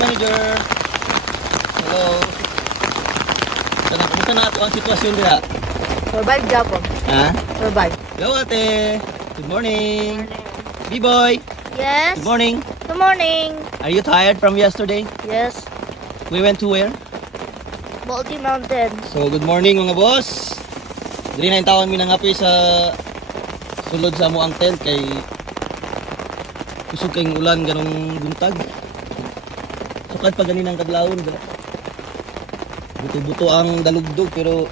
manager. Hello. Kumusta na ito ang sitwasyon dira? Survive Japon. Ha? Survive. Hello ate. Good morning. B-boy. Yes. Good morning. Good morning. Are you tired from yesterday? Yes. We went to where? Balti Mountain. So good morning mga boss. Dili na yung tawon minangapi sa sulod sa mo ang tent kay kusog kayong ulan ganong buntag. Sukad pa ganinang kadlawon. Buto-buto ang dalugdog pero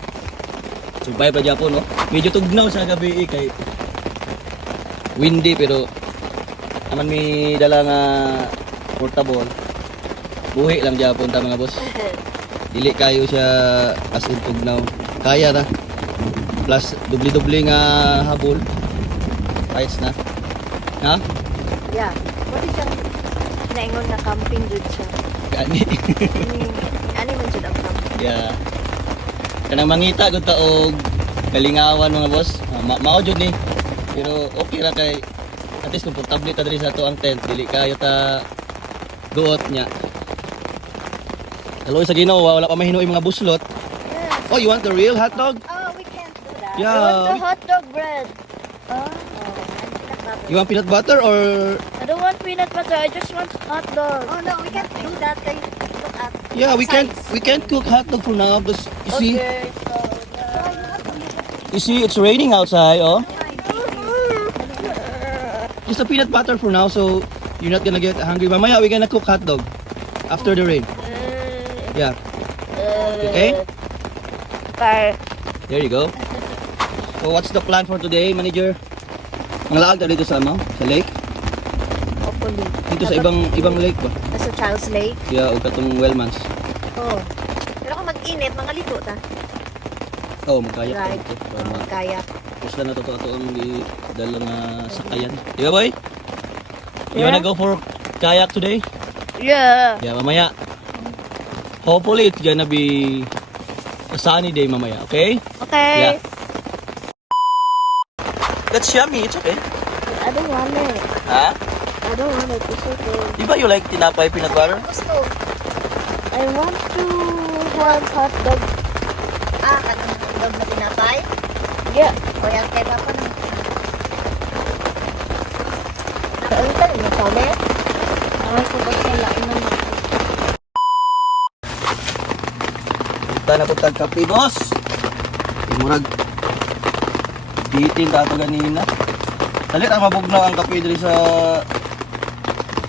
survive pa Japon no. Medyo tugnaw sa gabi kay windy pero naman may dala nga portable. Buhi lang Japon ta mga boss. Dili kayo siya as in tugnaw. Kaya na. Plus dubli-dubli nga habol. Ayos na. Ha? Yeah. What is yung naingon na camping dun siya? Gani. Ani man siya ang camping? Yeah. Kanang mangita gud ta og kalingawan mga boss. Mao jud ni. Pero okay ra kay at least komportable ta diri sa to ang tent. Dili kayo ta duot nya. Hello sa Ginoo, wala pa mahinuoy mga buslot. Yes. Oh, you want the real hot dog? Oh, we can't do that. Yeah. I want the hot dog bread. Oh. You want peanut butter or I don't want peanut butter. I just want hot dog. Oh no, we can't do that. Look at. yeah, we can't cook hot dog for now because Okay. you see it's raining outside, oh. Just a peanut butter for now so you're not gonna get hungry. Mamaya we're gonna cook hot dog after the rain. Yeah. Okay? There you go. So what's the plan for today, manager? Ang laag dito sa sa lake? Hopefully. Dito sa ibang lake ba? Nasa Charles Lake. Yeah, o katong Wellmans. Oh. Pero kung mag-init, mga ligo ta. Oh, magkayak. Right. Para Kaya. Gusto na to ang dala nga sakayan. Di ba, boy? You wanna go for kayak today? Yeah. Yeah, mamaya. Hopefully it's gonna be a sunny day mamaya, okay? Okay. Yeah. That's yummy, it's okay. I don't want it. Ha? I don't want it. It's okay. Di ba you like tinapay peanut butter? I want to have hot dog. Ah, kanang hot dog na tinapay? Yeah. O yung kaya pa na. Nakaulitan mo kami? Ay, ko ba sa lain ng Punta na punta kape, boss. Murag diitin tato ganina. Dali ra mabugnaw ang kape diri sa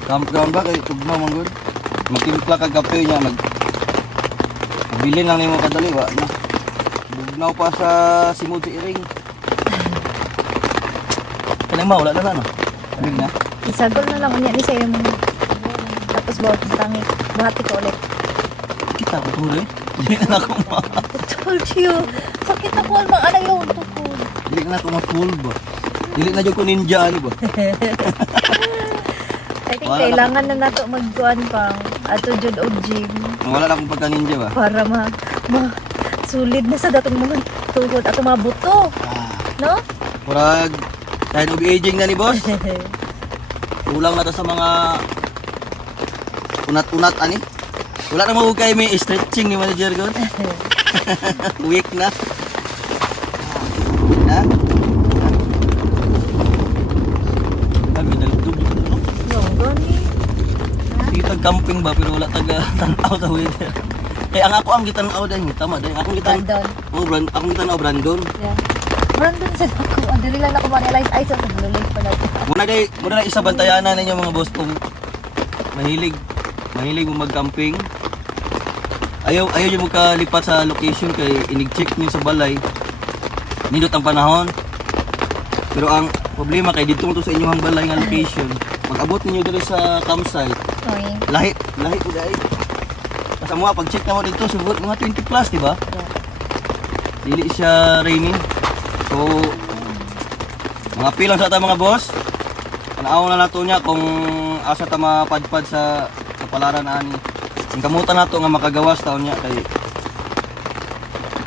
campground ba kay tugnaw man gud. Magtimpla kag kape niya bili lang nimo kadali wa na. Bugnaw pa sa simod si iring. Kanang wala na no. Ano na? isagol na lang unya ni sa mo. Tapos bawat tangi. Buhati ko ulit. Kita ko tuloy. Dili na ako ma. I told you. Sakit ako ang mga anak yung tukod. Dili na ako ma-full ba. Dili na jud ko ninja ani ba. I think kailangan na nato magkuan pang ato jud og gym Wala na akong pagka ninja ba. para sulid na sa datong mga tuhod ato mga buto, no? Murag dahil ubi aging na ni boss. Kulang na to sa mga unat-unat ani. Wala na mo kay may stretching ni manager gon. Weak na. Ha? Kami nalugdog no? Yung gani. Kita camping ba pero wala taga tanaw sa weather. Kaya ang ako ang gitanaw dahil tama dahil akong Brandon. akong gitanaw Brandon. Yeah. Brandon sa ako. Dili lang ako ma-realize ay sa paglulay pala. Muna na isa bantayanan ninyo mga boss kung mahilig mo mag-camping. Ayaw yung magkalipat sa location kay inig-check niyo sa balay. Nindot ang panahon. Pero ang problema kay dito to sa inyong balay nga location. Mag-abot ninyo dito sa campsite. Sorry. Lahi po dai. Basta mo pag-check na mo dito subot mga 20 plus, di ba? Dili siya rainy. So mga pilang sa ta mga boss. Tanaw na nato niya kung asa ta mapadpad sa kapalaran ani. Ang kamutan nato nga makagawas taon niya kay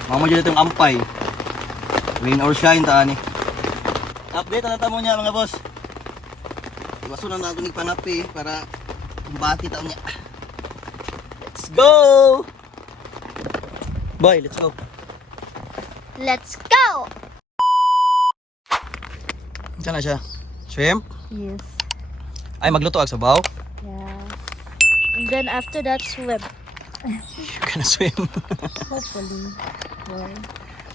mamo dito yung ampay. Rain or shine ta ani. Update na tamo niya mga boss. Iwaso na nato ni panapi para kumbati taon niya. go! Boy, let's go. Let's go! Saan na siya? Shrimp? Yes. Ay, magluto ang sabaw? Yeah. And then after that, swim. You gonna swim. Hopefully. Boy.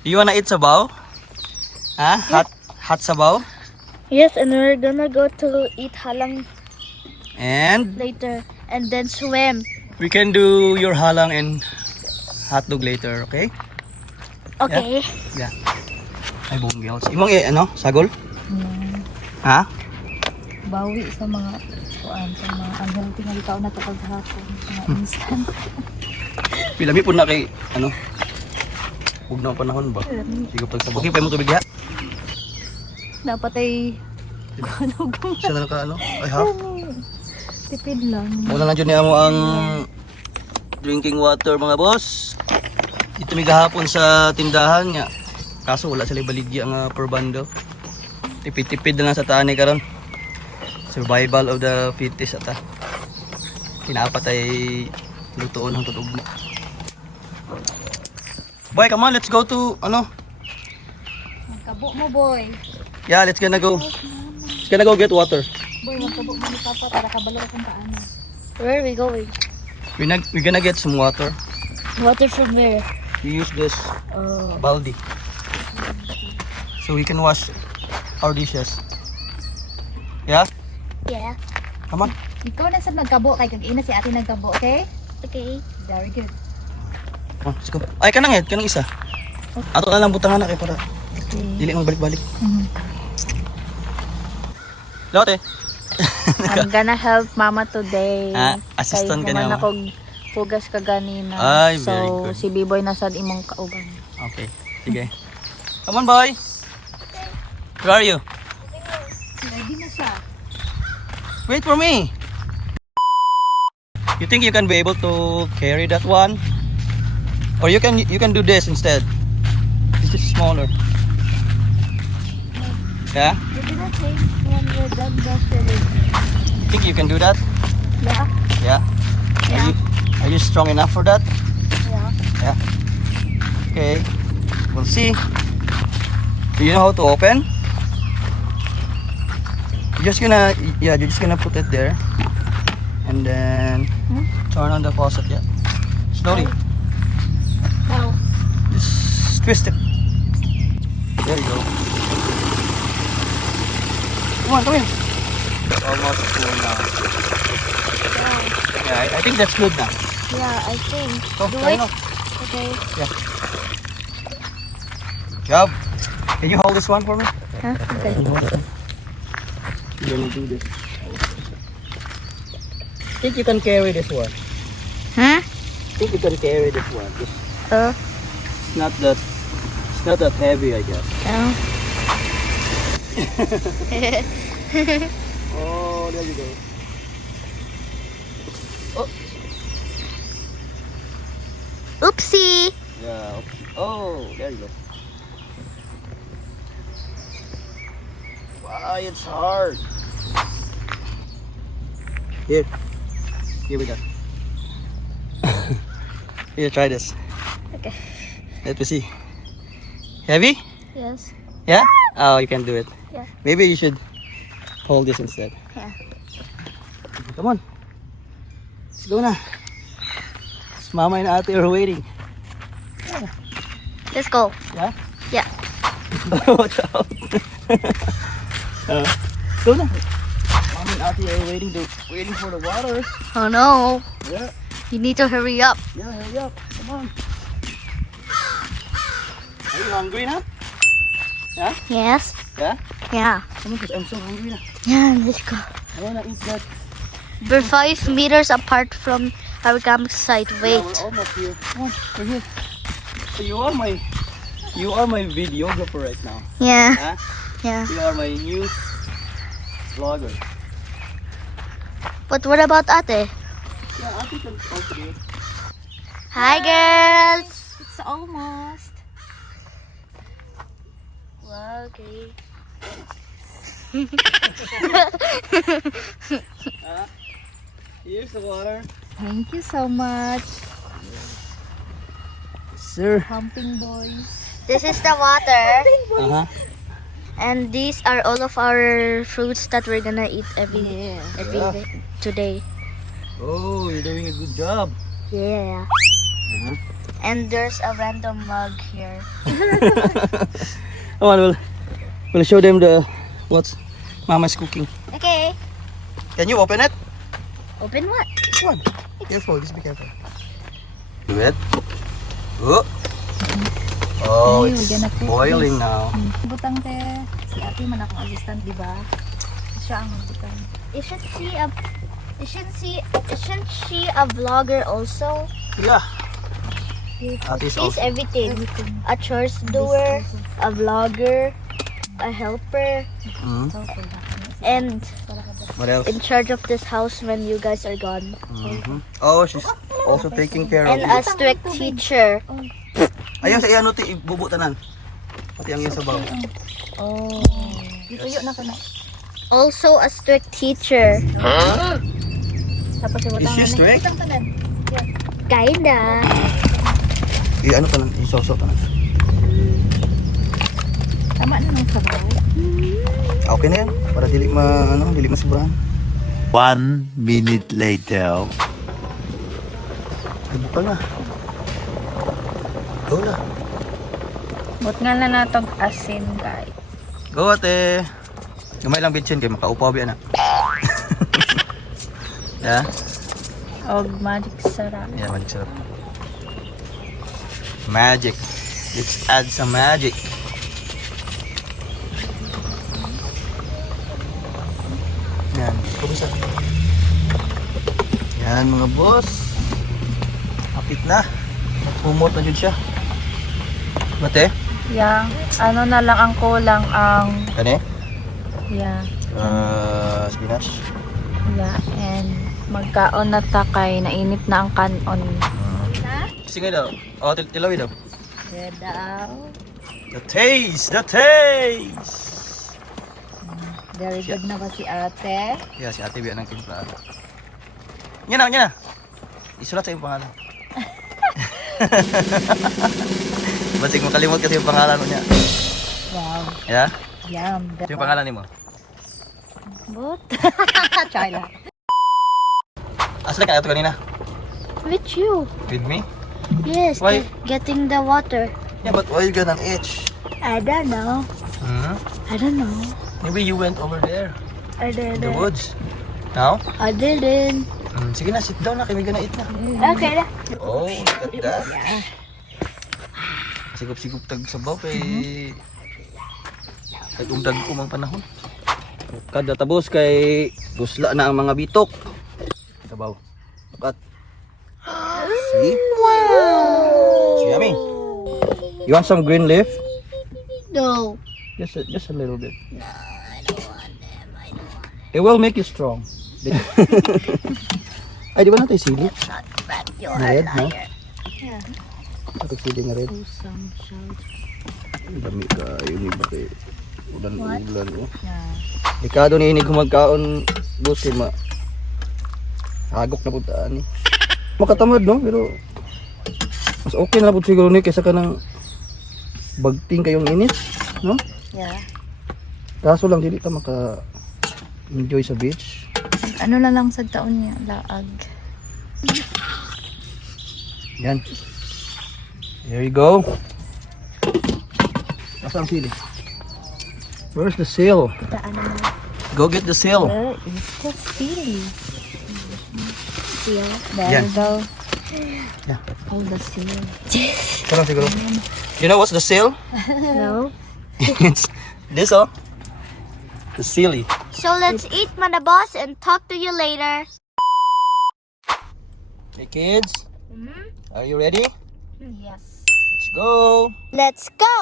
You wanna eat sabaw? Ha? Hot sabaw? Yes, and we're gonna go to eat halang And later. And then swim. we can do your halang and hotdog later, okay? Okay. Yeah. Ay, buong girls. Imong ano? Sagol? Ha? Bawi sa mga kuan, sa mga unhealthy nga ikaw na to paghapon, sa mga instant. Pilami po na kay, ano? Huwag na ang panahon ba? Sige pag sabog. Okay, pa mo tubig ya? Dapat ay Siya na naka, ano? Ay, ha? tipid lang. Muna lang dyan niya mo ang drinking water, mga boss. Ito may gahapon sa tindahan nga. Kaso wala sila baligya ang per bundle. Tipid-tipid na lang sa tani karon. Survival of the fittest ata. Kinapat ay lutuon ang tutog na. Boy, come on, let's go to ano? Magkabo mo, boy. Yeah, let's gonna go. Let's gonna go get water. Boy, magkabo mo ni Papa para kabalo akong kaano. Where are we going? We're gonna get some water. Water from where? We use this Oh. baldi. So we can wash our dishes. Yeah? Yeah. Come on. Ikaw na sa nagkabo kay kag-ina si ate nagkabo, okay? Okay. Very good. Come on, let's go. Ay, kanang isa. Ato na lang butangan na kay para dili mang balik-balik. Lote. I'm gonna help Mama today. Ah, assistant ka Kay niya, human akong hugas ka ganina. Ay, so, very good. si B-boy nasad imong kauban. Okay, sige. Come on, boy. Where are you? Ready na siya. Wait for me. You think you can be able to carry that one? Or you can do this instead. This is smaller. Yeah? You're gonna take when we're done brushing. Think you can do that? Yeah. Yeah. Yeah. Are you strong enough for that? Yeah. Yeah. Okay. We'll see. Do you know how to open? You're just gonna put it there, and then turn on the faucet. Yeah. Slowly. Now. Just twist it. There you go. Come in. Almost full now. Yeah, I think that's good now. Yeah, I think. Oh, Do turn it. it off. Okay. Yeah. Job. Can you hold this one for me? Huh? Okay. You're gonna do this. Think you can carry this one? Huh? Think you can carry this one? It's not that heavy, I guess. No. Oh, there you go. Oopsie. Yeah. Okay. Oh, there you go. Wow, it's hard. Here we go. Here, try this. Okay. Let me see. Heavy? Yes. Yeah? Oh, you can do it. Yeah. Maybe you should hold this instead. Yeah. Come on. Let's go na. It's Mama and Ate are waiting. Let's go. Yeah? Yeah. Watch out. Go na. Mama and Ate are waiting for the water. Oh no. Yeah. You need to hurry up. Yeah, hurry up. Come on. Are you hungry now? Yeah? Yes. Yeah? Yeah. Come on, 'cause I'm so hungry now. Yeah, let's go. I wanna eat that. We're 5 meters apart from our campsite. Wait. Yeah, we're almost here. Come on, we're here. So you are my videographer right now. Yeah. Huh? Yeah. You are my new vlogger. But what about Ate? Yeah, Ate can also do it. Hi, girls. It's almost. Okay. Here's the water. Thank you so much. Sir. Pumping boys. This is the water. Uh-huh. And these are all of our fruits that we're gonna eat every Yeah. day, today. Oh, you're doing a good job. Yeah. And there's a random mug here. Come on, we'll show them what's Mama's cooking. Okay. Can you open it? Open what? This one. Careful, just be careful. Do it. Oh, oh Ay, it's we're gonna cook boiling this. now. Butang te. Si ate man akong assistant, di ba? Siya ang magbutang. You should see a. Isn't she a vlogger also? Yeah. Ate is She's also. everything. A chores doer, a vlogger, a helper, Mm. and What else? in charge of this house when you guys are gone. Mhm. Oh, she's also taking care of And a it. strict teacher. Ayaw sa iyan, ti ibubutanan. Pati ang iyong sabaw. Oh. Ituyo na ko na. Also a strict teacher. Tapos yung Is butang she strict? Butang tanan. Kinda. Ano tanan? Isoso tanan. Tama na ng sabaw. Okay na yan. Para dili masobrahan. 1 minute later. Ay, bukal na. Go na. But nga na natog asin, guys. Go ate. Gamay lang bitchin kay makaupaw biya na. Yeah? Og magic sarap. Yeah, magic sarap. Magic. Let's add some magic. Yan. Kumisa. Yan mga boss. Kapit na. Humot na dyan siya. Mate? Yang, ano na lang ang kulang ang, Kani? yeah, Spinach. yeah, and magkaon na takay, nainit na ang kanon. Sige daw. Oh, tilawi daw. Kaya daw. The taste! The taste! Very good na ba si ate? Yeah, si ate biya ng timpla. Yan na. Isulat sa iyong pangalan. Basig mo kalimot kasi yung pangalan mo niya. Wow, Yeah? yum. Ito yung pangalan ni mo. But, try lang. Asa ka ito kanina? With you. With me? Yes. Why? Getting the water. Yeah, but why you got an itch? I don't know. Hmm? I don't know. Maybe you went over there I in the didn't. woods. Now? I didn't. Sige na, sit down na. Kami gonna eat na. Okay. Oh, look at that. Sigop-sigop tag sabaw kay tag-umdag ko mang panahon. Kada tabos kay gusla na ang mga bitok. Sabaw. Look at. See? Wow! It's yummy. You want some green leaf? No. Just a little bit. It will make you strong. Ay, di ba natin sili? You're Na red, no? Yeah. Natin sili nga red. Usang shout. Ang dami ka, yun yung bakit. Ulan-ulan, oh. Yeah. Dekado ni inig humagkaon, boss, ma. Hagok na puntaan ni. Makatamad, no? Pero, mas okay na po siguro ni kaysa ka ng bagting kayong init, no? Yeah. Kaso lang, dili ka maka-enjoy sa beach. Ano na lang sa taon niya, laag. Yan. There you go. Nasaan ang sili? Where's the seal? Daan na. Go get the seal. Where is the seal? Seal. There Yan. you go. Yeah. Oh, the seal. Ito lang siguro. You know what's the seal? No. It's this, oh. The silly. So let's eat, Mana Boss, and talk to you later. Hey kids, are you ready? Yes. Let's go. Let's go.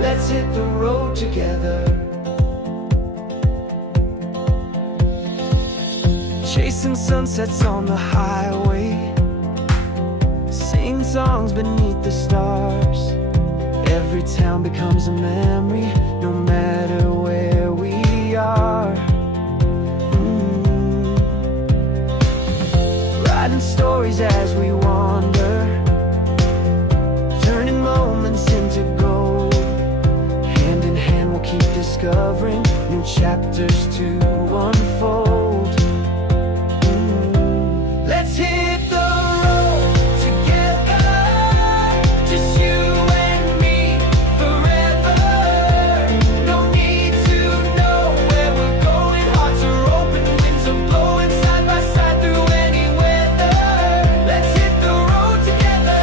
Let's hit the road together. Chasing sunsets on the highway. Sing songs beneath the stars. Every town becomes a memory, no matter where we are. Riding stories as we wander, turning moments into gold. Hand in hand we'll keep discovering new chapters to unfold. Let's hit the road together, just you and me forever. No need to know where we're going. Hearts are open, winds are blowing side by side through any weather. Let's hit the road together.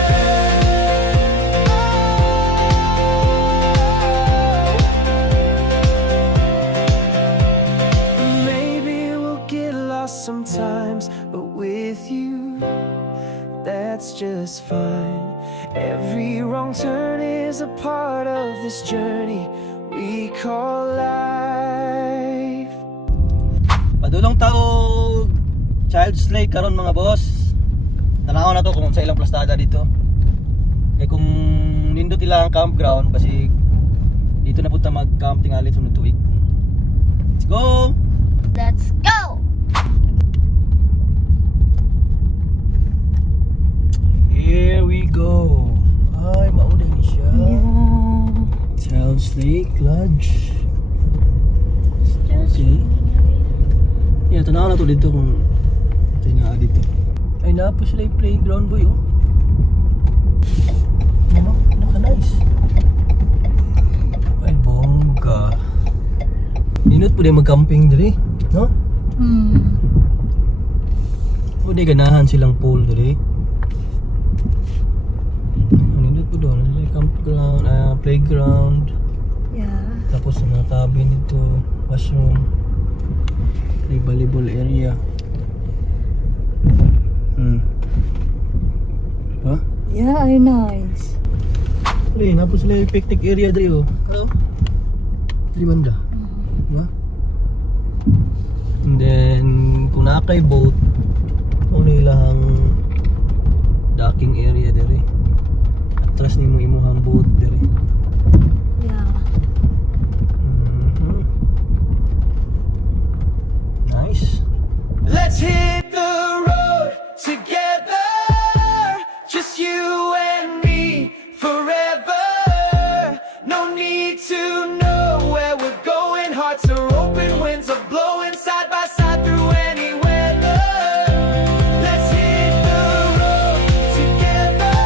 Maybe we'll get lost sometimes, but with you, that's just fine. Every wrong turn is a part of this journey we call life. Padulong tao Child's Lake karon mga boss. Tanaw na to kung sa ilang plastada dito. Kaya kung nindot ilang campground basi dito na punta mag-camp tingali sunod tuig. Let's go! Let's go! Here we go. Ay, mauday ni siya. Child's Lake Lodge. Okay. Yeah, tanaw na to dito kung tingnan dito. Ay, na po sila yung playground boy, oh. Ano? Naka-nice. Ay, bongga. Ninot po din mag-camping dali, no? O di ganahan silang pool dali. Ninot po doon, sila yung campground, playground. Yeah. Tapos sa mga cabin dito, washroom, may volleyball area. Diba? Yeah, ay nice. Dali, napos sila yung picnic area dali, oh. Hello? Dali banda. Diba? And then, kung nakakay boat, kung nilang docking area dali. Atras ni mo imuhang boat dali. Yeah. Nice. Let's hit the road together, just you and me forever. No need to know where we're going. Hearts are open, winds are blowing side by side through any weather. Let's hit the road together,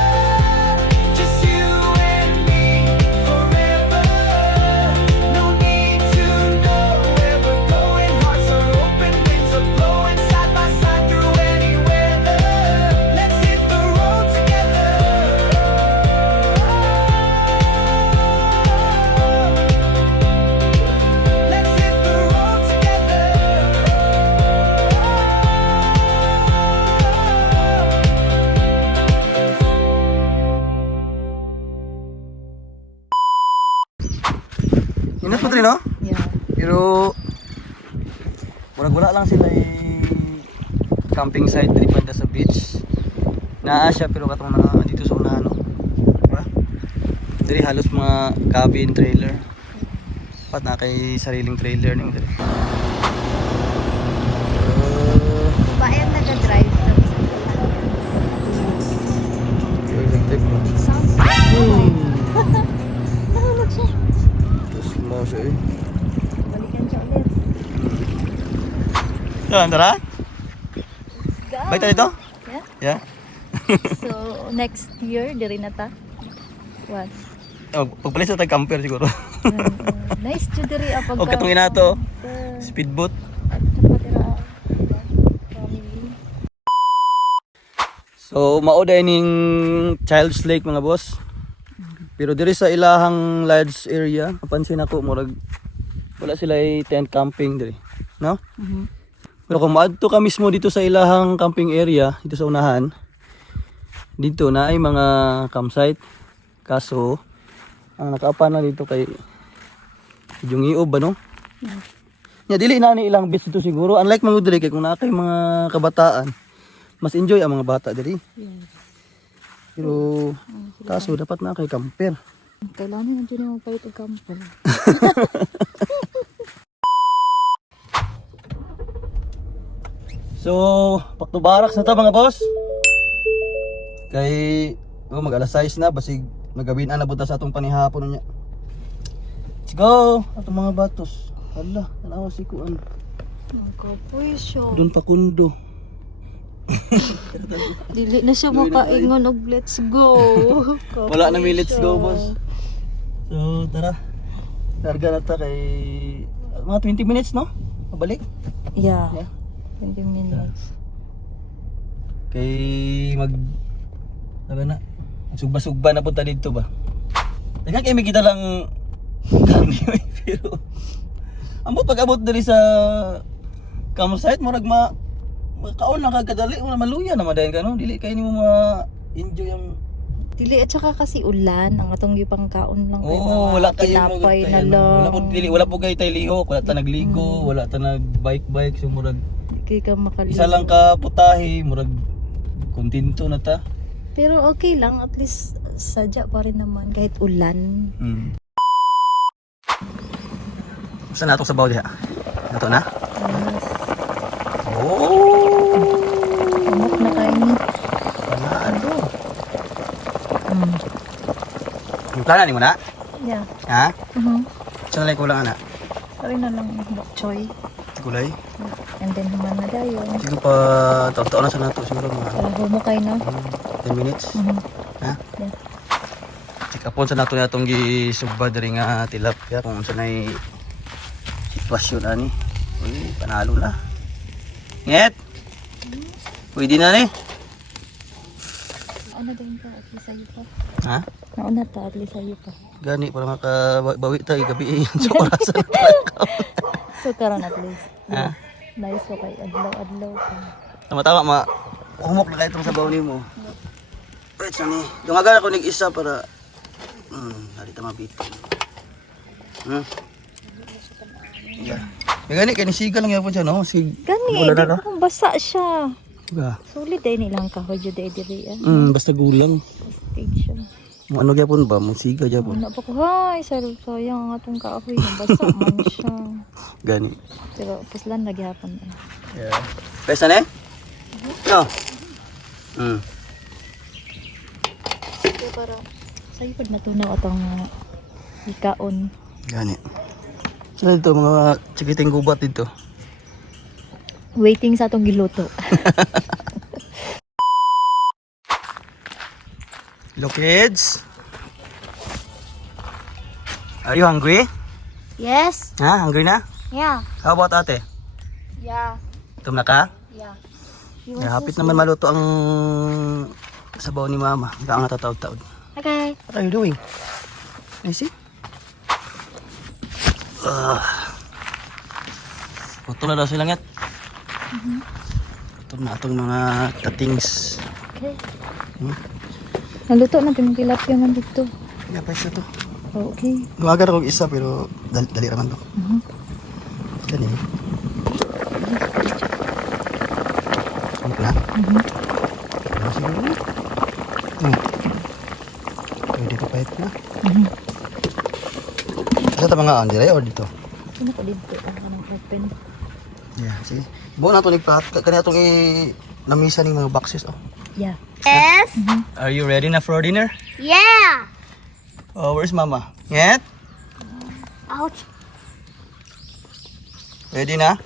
just you and me forever. No need to know where we're going. Hearts are open, winds are blowing side by side through any weather. Let's hit the road together. Let's hit the road together. Inat po rin, no? Yeah. Pero wala lang sila camping site dito banda sa beach. Naa siya pero katong na dito sa unahan, no. Diba? Diri halos mga cabin trailer. Pat na kay sariling trailer ning diri. Bayan nag-drive. Sounds nahulog siya. Tapos mo siya eh. Balikan siya ulit. Tara. Go! Bye tayo dito? Yeah. Yeah. So, next year, diri na ta. What? Oh, pagpalis na tayo camper siguro. Nice to diri apag. O katong inato. Speedboat. At napatira. Family. So mauday ning Child's Lake mga boss. Pero diri sa ilahang lodge area, napansin ako murag wala sila tent camping diri, no? Pero kung maadto ka mismo dito sa ilahang camping area, dito sa unahan, dito na ay mga campsite. Kaso ang nakaapa na dito kay yung iob ba, no? Nya dili na ni ilang beach dito siguro. Unlike mga diri kay kung naa kay mga kabataan, mas enjoy ang mga bata diri. Yes. Pero kaso dapat na kay camper. Kailangan nandiyo na magpalit og camper. So, paktubarak na ta mga boss. Kay mag alas 6 na basig magawin na buta sa atong panihapon niya. Let's go. Atong mga batos. Hala, tanawa si kuan. Kapoy siya. Doon pa kundo. Dili na siya makaingon og let's go. Wala na may let's go, boss. So, tara. Larga na ta kay mga 20 minutes, no? Pabalik. Yeah. Yeah. 20 minutes. Kay ano na? Sugba-sugba na punta dito ba? Teka kay may kita lang kami pero ambot pag-abot diri sa campsite murag makaon na kagkadali wala maluya na madayon ka no dili kay nimo ma-enjoy ang Dili at saka kasi ulan ang atong gipangkaon lang kay Oo, wala kayo tinapay na lang. wala po kayo tayo lihok, wala ta nagligo, wala ta nag-bike so murag Di ka makaligo. isa lang ka putahe, murag kontento na ta. Pero okay lang, at least sadya pa rin naman kahit ulan. Saan nato sa baw diha? Nato na? Yes. Oh! Amok na kayo ni. Panado. Yung plana ni mo na? Yeah. Ha? Uh-huh. Saan na lang kulang ana? Sorry na lang bok choy. Kulay? And then human na dayon. Siguro pa taon na sa nato siguro mga Para humukay na. 10 minutes. Ha? Yeah. Check upon sa nato natong gisugba diri nga tilapia kung unsa nay sitwasyon ani. Uy, panalo na. Nget. Pwede na ni. Ano din ka at least sa'yo pa. Ha? Nauna ta at least sa'yo pa. Gani para makabawi tayo gabi sa orasan. So karon at least. Ha? Nice so kay adlaw-adlaw pa. Tama-tama humok na kayo itong sabaw ni mo. Wait, sani. Dungagan ako nag-isa para halita mabito. Yeah. May gani, kaya nisiga lang yapon siya, no? Gani, Wala di na, no? ko basa siya. Diba? Solid ay nilang kahoy jud ay diri. Basta gulang. Stage siya. Mo ano gyapon ba? Musiga gyapon. Ano pa ko, hay, sayang ang atong kahoy. Basa man siya. Gani. Pero puslan lagi hapon. Yeah. Pesa na? No. So para sa'yo pag natunaw atong ikaon. Gani. Saan dito mga chikiting gubat dito? Waiting sa atong giluto. Hello kids. Are you hungry? Yes. Ha? Hungry na? Yeah. How about ate? Yeah. Gutom na ka? Yeah. Yeah, hapit naman maluto ang sabaw ni mama. Ikaw ang natataod-taod. Okay. What are you doing? I see. Gutom na daw sila ngat. Gutom na itong mga tatings. Okay. Naluto na yung tilapia man dito. Kaya pa isa to. Okay. Lumagan ako isa pero dali raman to. Dali. Ano na? Ano siguro? Pwede ka pahit na. Asa ta mga andire o dito? Ano ko dito? Ang open. Yeah, see. Buo na to nigpat. Kanya itong namisa ng mga boxes. Oh. Yeah. Yes. Are you ready na for dinner? Yeah. Oh, where's mama? Yet? Ouch. Ready na?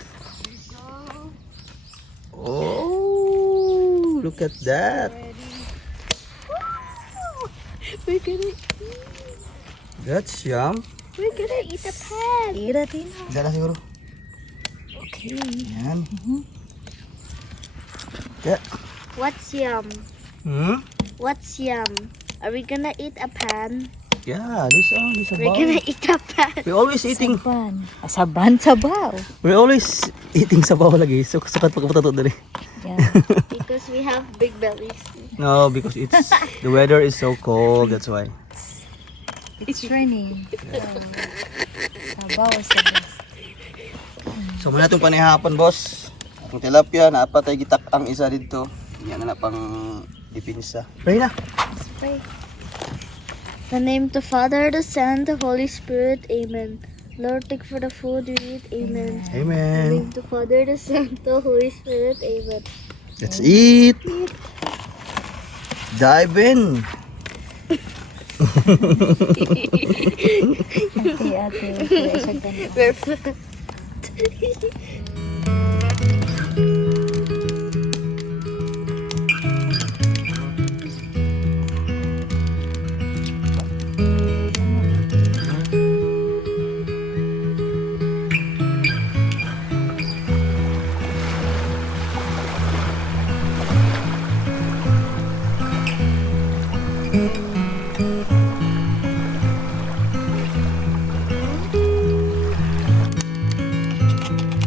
Oh, look at that. We're gonna That's yum. Eat a pan. eat it in. Diyan na siguro. Okay. Yan. Yeah. What's yum? What's yum? Are we gonna eat a pan? Yeah, this a We're bowl. gonna eat a pan. We're always eating. Saban. Saban sabaw. We're always eating sabaw lagi. So sakat pagkapunta to dali. Yeah. Because we have big bellies. No, because it's the weather is so cold. That's why. It's raining. Sabaw sa best. So muna itong panihapon, boss. Ang tilapia, naapatay gitak ang isa dito. Yan na pang dipinsa. Pray na. Let's pray. In the name of the Father, the Son, the Holy Spirit. Amen. Lord, take for the food we eat. Amen. In the name Amen. of the Father, the Son, the Holy Spirit. Amen. Let's eat. Dive in. Ate, kaya siya ganun. Perfect.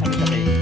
Ano sa kayo?